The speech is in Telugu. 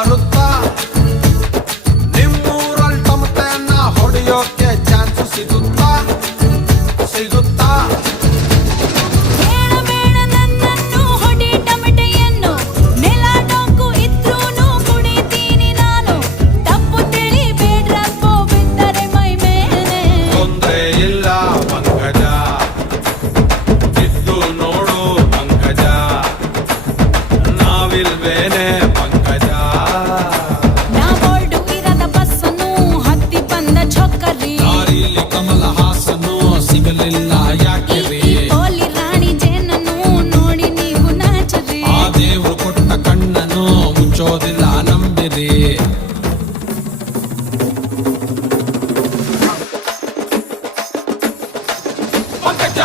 ভারত ಪ್ರಚೋದಿಲಾನಂಬಿರಿ ಪಂಕಜ